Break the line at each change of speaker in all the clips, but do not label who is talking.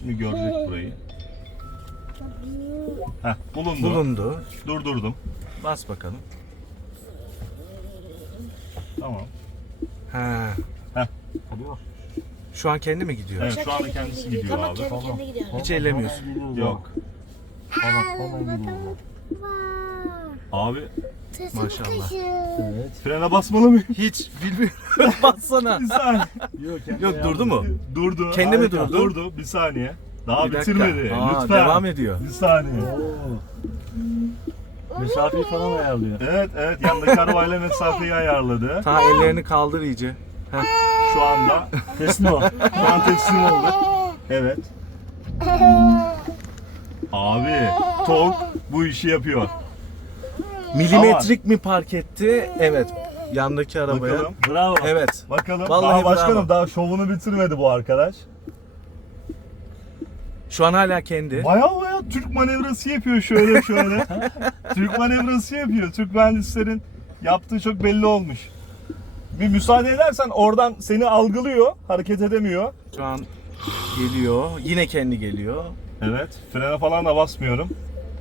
Şimdi görecek burayı. Heh, bulundu.
Bulundu.
Durdurdum.
Bas bakalım.
Tamam.
Ha.
Heh.
Şu an kendi mi gidiyor?
Evet şu anda kendisi gidiyor
Tamam
abi.
kendi kendine gidiyor.
Hiç ellemiyorsun.
Yok. Abi
Maşallah.
Evet.
frene basmalı mı?
Hiç bilmiyorum. Bassana.
Bir saniye.
Yok, kendi
Yok durdu mu?
Durdu.
Kendi mi
Harika.
durdu?
Durdu. Bir saniye. Daha
Bir dakika.
bitirmedi.
Aa,
Lütfen.
Devam ediyor.
Bir saniye.
Mesafeyi falan ayarlıyor.
Evet evet yandaki arabayla mesafeyi ayarladı.
Ta ellerini kaldır iyice.
Şu anda
Teslim o.
şu an teslim oldu. Evet. Abi Tok bu işi yapıyor.
Milimetrik mi park etti? Evet. Yandaki arabaya.
Bakalım.
Bravo.
Evet.
Bakalım.
Vallahi
daha başkanım
bravo.
daha şovunu bitirmedi bu arkadaş.
Şu an hala kendi.
Baya baya Türk manevrası yapıyor şöyle şöyle. Türk manevrası yapıyor. Türk mühendislerin yaptığı çok belli olmuş. Bir müsaade edersen oradan seni algılıyor, hareket edemiyor.
Şu an geliyor. Yine kendi geliyor.
Evet, frene falan da basmıyorum.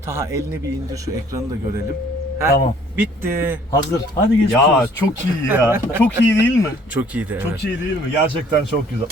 Taha elini bir indir şu ekranı da görelim. Heh,
Tamam.
Bitti.
Hazır. Hadi
Ya
geçiyoruz.
çok iyi ya. Çok iyi değil mi?
Çok iyiydi evet.
Çok iyi değil mi? Gerçekten çok güzel.